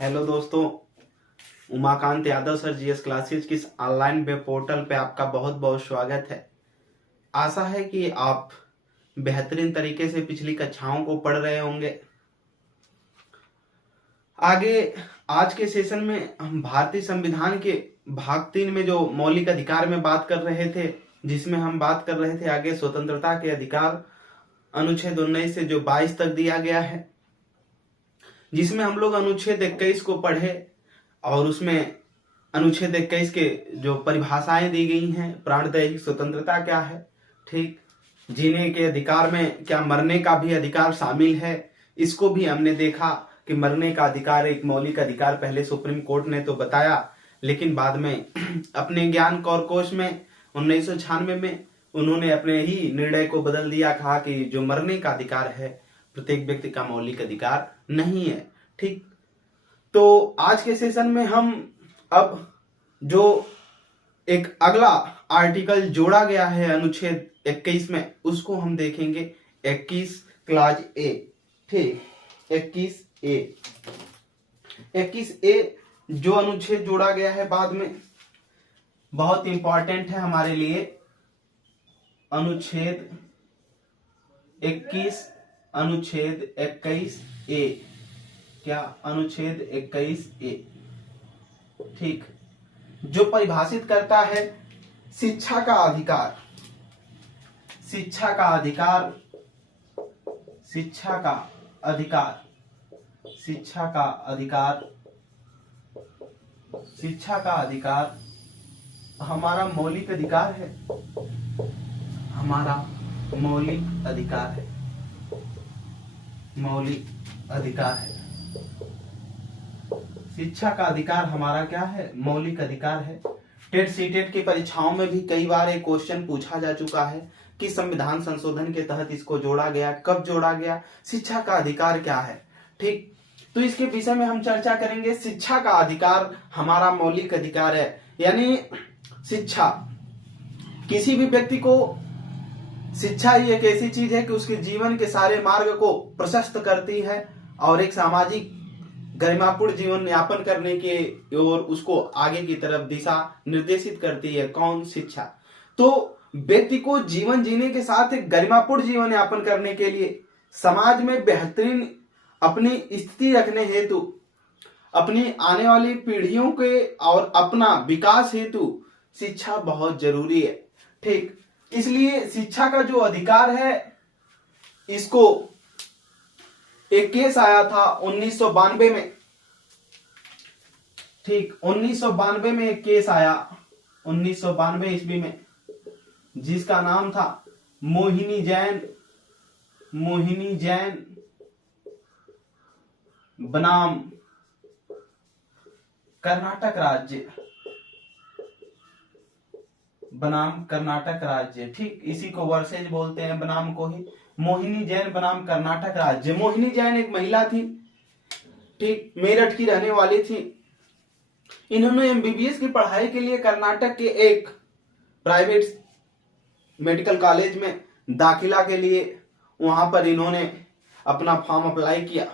Hello दोस्तों, Umakant Yadav sir GS classes की इस ऑनलाइन वेब पोर्टल पे आपका बहुत बहुत स्वागत है। आशा है कि आप बेहतरीन तरीके से पिछली कक्षाओं को पढ़ रहे होंगे। आगे आज के सेशन में हम भारतीय संविधान के भाग 3 में जो मौलिक अधिकार में बात कर रहे थे, जिसमें हम बात कर रहे थे आगे स्वतंत्रता के अधिकार, अनुच्छेद 19 से जो 22 तक दिया गया है, जिसमें हम लोग अनुच्छेद 21 को पढ़े और उसमें अनुच्छेद 21 के जो परिभाषाएं दी गई हैं, प्राणदैहिक स्वतंत्रता क्या है, ठीक, जीने के अधिकार में क्या मरने का भी अधिकार शामिल है, इसको भी हमने देखा कि मरने का अधिकार एक मौलिक अधिकार पहले सुप्रीम कोर्ट ने तो बताया, लेकिन बाद में अपने ज्ञान कौरकोश में 1996 में उन्होंने अपने ही निर्णय को बदल दिया, कहा कि जो मरने का अधिकार है प्रत्येक व्यक्ति का मौलिक अधिकार नहीं है। ठीक, तो आज के सेशन में हम अब जो एक अगला आर्टिकल जोड़ा गया है अनुच्छेद 21 में, उसको हम देखेंगे 21 क्लाज ए। ठीक, 21 ए जो अनुच्छेद जोड़ा गया है बाद में, बहुत इंपॉर्टेंट है हमारे लिए। अनुच्छेद 21 ए, क्या अनुच्छेद 21 ए, ठीक, जो परिभाषित करता है शिक्षा का अधिकार, शिक्षा का अधिकार, शिक्षा का अधिकार, शिक्षा का अधिकार, शिक्षा का अधिकार हमारा मौलिक अधिकार है, हमारा मौलिक अधिकार है, मौलिक अधिकार है। शिक्षा का अधिकार हमारा क्या है? मौलिक अधिकार है। टेट सीटेट की परीक्षाओं में भी कई बार एक क्वेश्चन पूछा जा चुका है कि संविधान संशोधन के तहत इसको जोड़ा गया, कब जोड़ा गया, शिक्षा का अधिकार क्या है। ठीक, तो इसके विषय में हम चर्चा करेंगे। शिक्षा का अधिकार हमारा मौलिक अधिकार है, यानी शिक्षा, किसी भी व्यक्ति को शिक्षा ही एक ऐसी चीज है कि उसके जीवन के सारे मार्ग को प्रशस्त करती है और एक सामाजिक गरिमापूर्ण जीवन यापन करने के और उसको आगे की तरफ दिशा निर्देशित करती है। कौन? शिक्षा। तो व्यक्ति को जीवन जीने के साथ एक गरिमापूर्ण जीवन यापन करने के लिए, समाज में बेहतरीन अपनी स्थिति रखने हेतु, अपनी आने वाली पीढ़ियों के और अपना विकास हेतु शिक्षा बहुत जरूरी है। ठीक, इसलिए शिक्षा का जो अधिकार है, इसको एक केस आया था 1992 में। ठीक, 1992 में एक केस आया, 1992 ईस्वी में, जिसका नाम था मोहिनी जैन बनाम कर्नाटक राज्य। ठीक, इसी को वर्सेज बोलते हैं, बनाम को ही। मोहिनी जैन बनाम कर्नाटक राज्य। मोहिनी जैन एक महिला थी, ठीक, मेरठ की रहने वाली थी। इन्होंने एमबीबीएस की पढ़ाई के लिए कर्नाटक के एक प्राइवेट मेडिकल कॉलेज में दाखिला के लिए वहां पर इन्होंने अपना फॉर्म अप्लाई किया।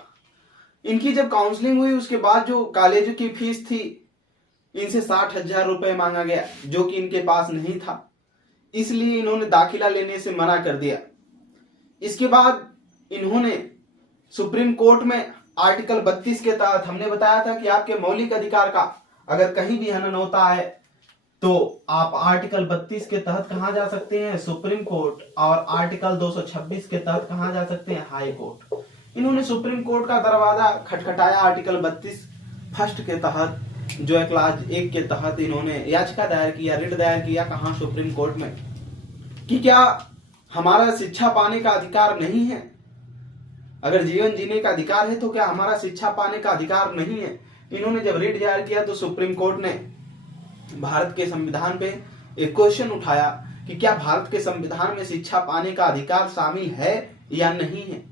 इनकी जब काउंसलिंग हुई, उसके बाद जो कॉलेज की फीस थी, इनसे 60,000 रुपए मांगा गया, जो कि इनके पास नहीं था, इसलिए इन्होंने दाखिला लेने से मना कर दिया। इसके बाद इन्होंने सुप्रीम कोर्ट में आर्टिकल 32 के तहत, हमने बताया था कि आपके मौलिक अधिकार का अगर कहीं भी हनन होता है तो आप आर्टिकल 32 के तहत कहां जा सकते हैं? Supreme court. और आर्टिकल 226 के तहत कहां जा सकते हैं? High court. इन्होंने सुप्रीम कोर्ट का दरवाजा खटखटाया आर्टिकल 32 फर्स्ट के तहत, जो है क्लास 1 के तहत इन्होंने याचिका दायर किया, रिट दायर किया। कहां? सुप्रीम कोर्ट में, कि क्या हमारा शिक्षा पाने का अधिकार नहीं है? अगर जीवन जीने का अधिकार है तो क्या हमारा शिक्षा पाने का अधिकार नहीं है? इन्होंने जब रिट दायर किया तो सुप्रीम कोर्ट ने भारत के संविधान पे एक क्वेश्चन उठाया कि क्या भारत के संविधान में शिक्षा पाने का अधिकार शामिल है या नहीं है।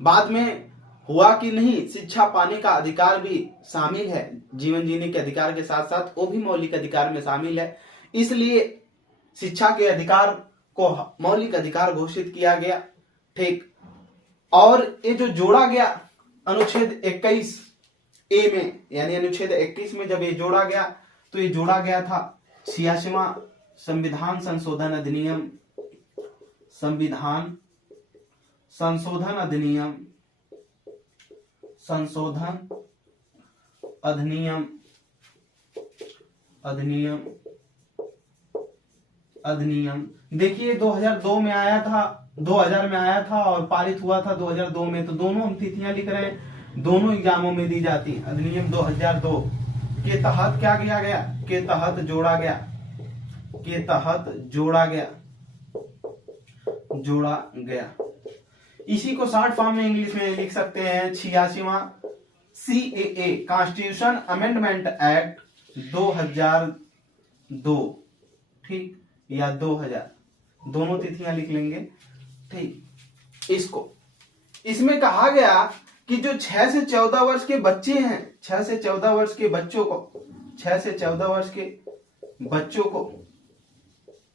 बाद में हुआ कि नहीं, शिक्षा पाने का अधिकार भी शामिल है, जीवन जीने के अधिकार के साथ साथ वो भी मौलिक अधिकार में शामिल है। इसलिए शिक्षा के अधिकार को मौलिक अधिकार घोषित किया गया। ठीक, और ये जो जोड़ा गया अनुच्छेद 21 ए में यानी अनुच्छेद 21 में जब ये जोड़ा गया तो ये जोड़ा गया था 86वां संविधान संशोधन अधिनियम, संविधान संशोधन अधिनियम, संशोधन अधिनियम, अधिनियम, अधिनियम। देखिए 2002 में आया था, 2000 में आया था और पारित हुआ था 2002 में, तो दोनों हम तिथियां लिख रहे हैं, दोनों एग्जामों में दी जाती है। अधिनियम 2002 के तहत क्या किया गया, के तहत जोड़ा गया, के तहत जोड़ा गया, जोड़ा गया। इसी को शॉर्ट फॉर्म में इंग्लिश में लिख सकते हैं 86वां CAA कॉन्स्टिट्यूशन अमेंडमेंट एक्ट 2002, ठीक, या 2000, दोनों तिथियां लिख लेंगे, ठीक। इसको इसमें कहा गया कि जो 6 से 14 वर्ष के बच्चे हैं, 6 से 14 वर्ष के बच्चों को, 6 से 14 वर्ष के बच्चों को,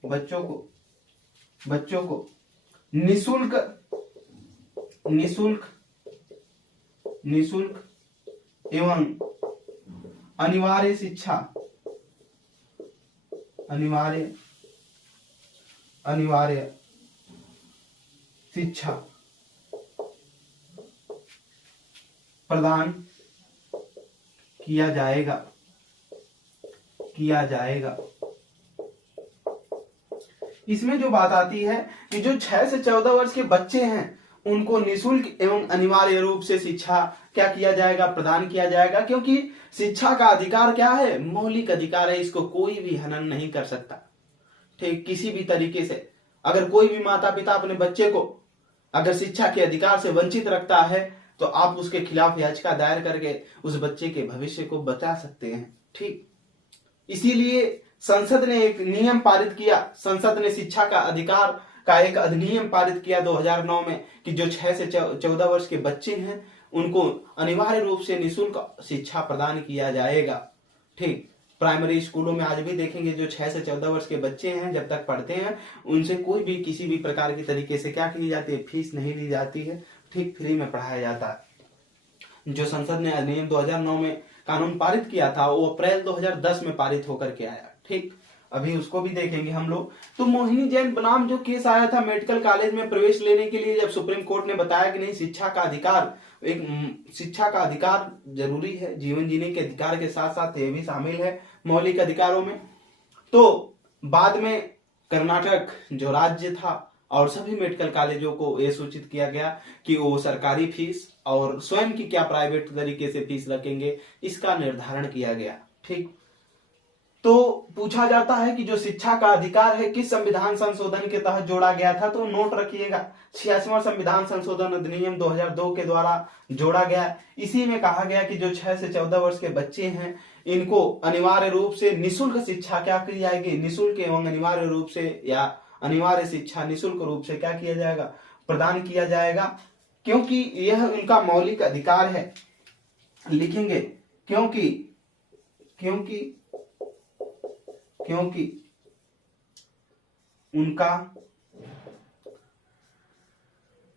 बच्चों को, बच्चों को निशुल्क, निशुल्क, निशुल्क एवं अनिवार्य शिक्षा, अनिवार्य, अनिवार्य शिक्षा प्रदान किया जाएगा, किया जाएगा। इसमें जो बात आती है कि जो 6 से 14 वर्ष के बच्चे हैं उनको निशुल्क एवं अनिवार्य रूप से शिक्षा क्या किया जाएगा, प्रदान किया जाएगा, क्योंकि शिक्षा का अधिकार क्या है, मौलिक अधिकार है, इसको कोई भी हनन नहीं कर सकता, ठीक। किसी भी तरीके से अगर कोई भी माता पिता अपने बच्चे को अगर शिक्षा के अधिकार से वंचित रखता है तो आप उसके खिलाफ याचिका दायर करके उस बच्चे के भविष्य को बचा सकते हैं, ठीक। इसीलिए संसद ने एक नियम पारित किया, संसद ने शिक्षा का अधिकार का एक अधिनियम पारित किया 2009 में कि जो 6 से 14 वर्ष के बच्चे हैं उनको अनिवार्य रूप से निःशुल्क शिक्षा प्रदान किया जाएगा, ठीक। प्राइमरी स्कूलों में आज भी देखेंगे जो 6 से 14 वर्ष के बच्चे हैं जब तक पढ़ते हैं उनसे कोई भी किसी भी प्रकार की तरीके से क्या की जाती है, फीस नहीं ली जाती है, ठीक, फ्री में पढ़ाया जाता है। जो संसद ने अधिनियम 2009 में कानून पारित किया था वो अप्रैल 2010 में पारित होकर के आया, ठीक। अभी उसको भी देखेंगे हम लोग। तो मोहिनी जैन बनाम जो केस आया था मेडिकल कॉलेज में प्रवेश लेने के लिए, जब सुप्रीम कोर्ट ने बताया कि नहीं शिक्षा का अधिकार, एक शिक्षा का अधिकार जरूरी है, जीवन जीने के अधिकार के साथ साथ ये भी शामिल है मौलिक अधिकारों में, तो बाद में कर्नाटक जो राज्य था और सभी मेडिकल कॉलेजों को यह सूचित किया गया कि वो सरकारी फीस और स्वयं की क्या प्राइवेट तरीके से फीस रखेंगे, इसका निर्धारण किया गया, ठीक। तो पूछा जाता है कि जो शिक्षा का अधिकार है किस संविधान संशोधन के तहत जोड़ा गया था, तो नोट रखिएगा 86वां संविधान संशोधन अधिनियम 2002 के द्वारा जोड़ा गया। इसी में कहा गया कि जो 6 से 14 वर्ष के बच्चे हैं इनको अनिवार्य रूप से निःशुल्क शिक्षा क्या की जाएगी, निःशुल्क एवं अनिवार्य रूप से या अनिवार्य शिक्षा निःशुल्क रूप से क्या किया जाएगा, प्रदान किया जाएगा, क्योंकि यह उनका मौलिक अधिकार है। लिखेंगे क्योंकि, क्योंकि, क्योंकि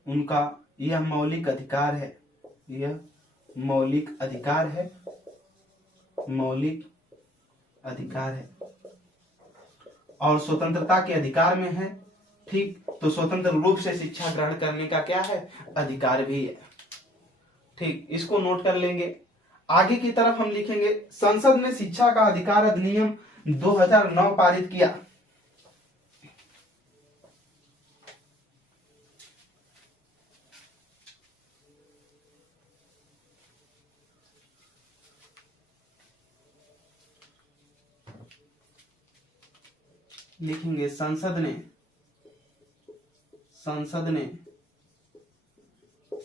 उनका यह मौलिक अधिकार है, यह मौलिक अधिकार है, मौलिक अधिकार है और स्वतंत्रता के अधिकार में है, ठीक। तो स्वतंत्र रूप से शिक्षा ग्रहण करने का क्या है, अधिकार भी है, ठीक। इसको नोट कर लेंगे। आगे की तरफ हम लिखेंगे संसद ने शिक्षा का अधिकार अधिनियम 2009 पारित किया। लिखेंगे संसद ने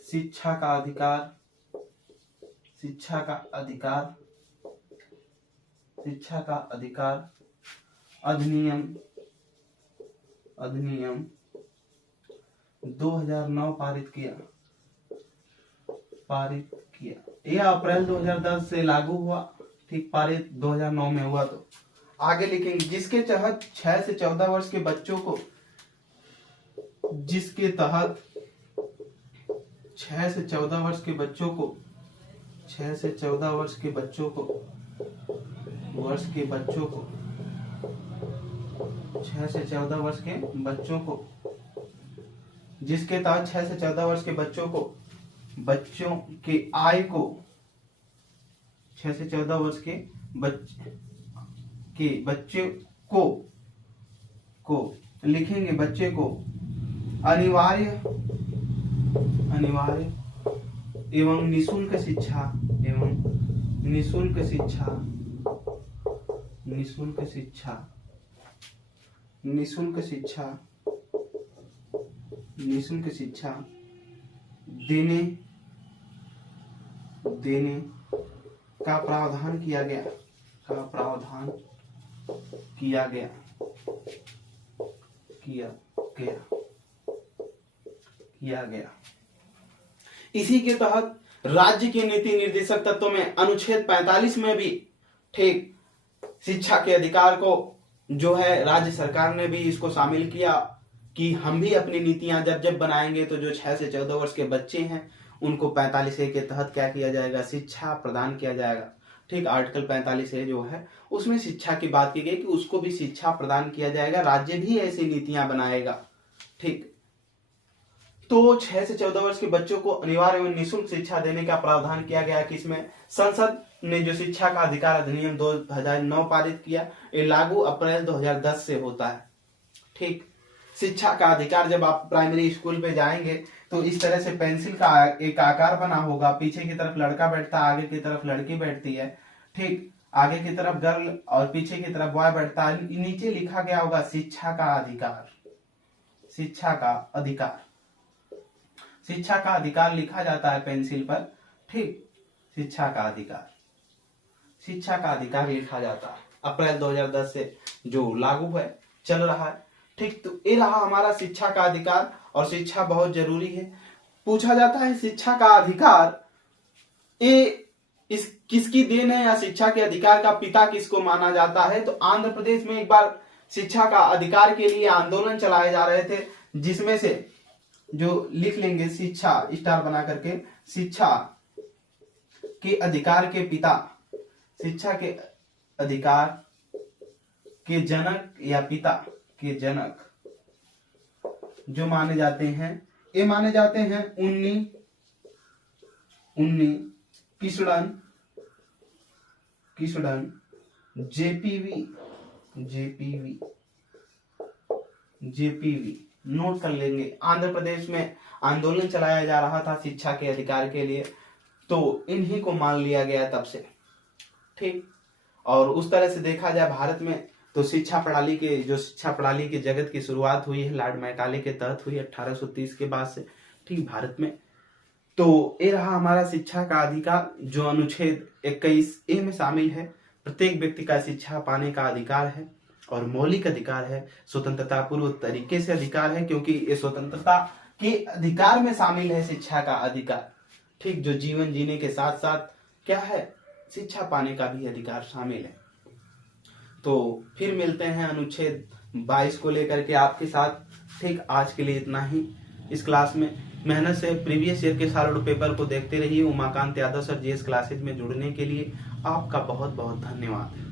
शिक्षा का अधिकार, शिक्षा का अधिकार, शिक्षा का अधिकार अधिनियम 2009 पारित किया, यह अप्रैल 2010 से लागू हुआ, ठीक। पारित 2009 में हुआ। तो आगे लिखेंगे जिसके तहत 6 से 14 वर्ष के बच्चों को, जिसके तहत 6 से 14 वर्ष के बच्चों को 6 से 14 वर्ष के बच्चों को 6 से 14 वर्ष के बच्चों को, जिसके तहत 6 से 14 वर्ष के बच्चों की आय को 6 से 14 वर्ष के बच्चे को लिखेंगे, बच्चे को अनिवार्य एवं निःशुल्क शिक्षा देने का प्रावधान किया गया। इसी के तहत राज्य के नीति निर्देशक तत्वों में अनुच्छेद 45 में भी ठीक शिक्षा के अधिकार को जो है राज्य सरकार ने भी इसको शामिल किया कि हम भी अपनी नीतियां जब बनाएंगे तो जो 6 से 14 वर्ष के बच्चे हैं उनको 45A के तहत क्या किया जाएगा, शिक्षा प्रदान किया जाएगा। ठीक, आर्टिकल 45A जो है उसमें शिक्षा की बात की गई कि उसको भी शिक्षा प्रदान किया जाएगा, राज्य भी ऐसी नीतियां बनाएगा। ठीक, तो 6 से 14 वर्ष के बच्चों को अनिवार्य एवं निःशुल्क शिक्षा देने का प्रावधान किया गया कि इसमें संसद ने जो शिक्षा का अधिकार अधिनियम 2009 पारित किया, ये लागू अप्रैल 2010 से होता है। ठीक, शिक्षा का अधिकार जब आप प्राइमरी स्कूल पे जाएंगे तो इस तरह से पेंसिल का एक आकार बना होगा, पीछे की तरफ लड़का बैठता है, आगे की तरफ लड़की बैठती है। ठीक, आगे की तरफ गर्ल और पीछे की तरफ बॉय बैठता है। नीचे लिखा गया होगा शिक्षा का अधिकार, शिक्षा का अधिकार लिखा जाता है पेंसिल पर। ठीक, शिक्षा का अधिकार लिखा जाता है। अप्रैल 2010 से जो लागू है, चल रहा है। ठीक, तो ये रहा हमारा शिक्षा का अधिकार, और शिक्षा बहुत जरूरी है। पूछा जाता है शिक्षा का अधिकार इस किसकी देन है, या शिक्षा के अधिकार का पिता किसको माना जाता है। तो आंध्र प्रदेश में एक बार शिक्षा का अधिकार के लिए आंदोलन चलाए जा रहे थे, जिसमें से जो लिख लेंगे शिक्षा स्टार बना करके, शिक्षा के अधिकार के पिता, शिक्षा के अधिकार के जनक या पिता के जनक जो माने जाते हैं, ये माने जाते हैं उन्नी किसडन जेपीवी नोट कर लेंगे। आंध्र प्रदेश में आंदोलन चलाया जा रहा था शिक्षा के अधिकार के लिए, तो इन्हीं को मान लिया गया तब से। ठीक, और उस तरह से देखा जाए भारत में तो शिक्षा प्रणाली के जगत की शुरुआत हुई है लॉर्ड मैकाले के तहत हुई 1830 के बाद से। ठीक, भारत में तो ये रहा हमारा शिक्षा का अधिकार जो अनुच्छेद 21A में शामिल है। प्रत्येक व्यक्ति का शिक्षा पाने का अधिकार है और मौलिक अधिकार है, स्वतंत्रता पूर्व तरीके से अधिकार है, क्योंकि ये स्वतंत्रता के अधिकार में शामिल है शिक्षा का अधिकार। ठीक, जो जीवन जीने के साथ साथ क्या है, शिक्षा पाने का भी अधिकार शामिल है। तो फिर मिलते हैं अनुच्छेद 22 को लेकर के आपके साथ। ठीक, आज के लिए इतना ही। इस क्लास में मेहनत से प्रीवियस ईयर के सारे पेपर को देखते रहिए। Umakant Yadav sir GS classes में जुड़ने के लिए आपका बहुत बहुत धन्यवाद।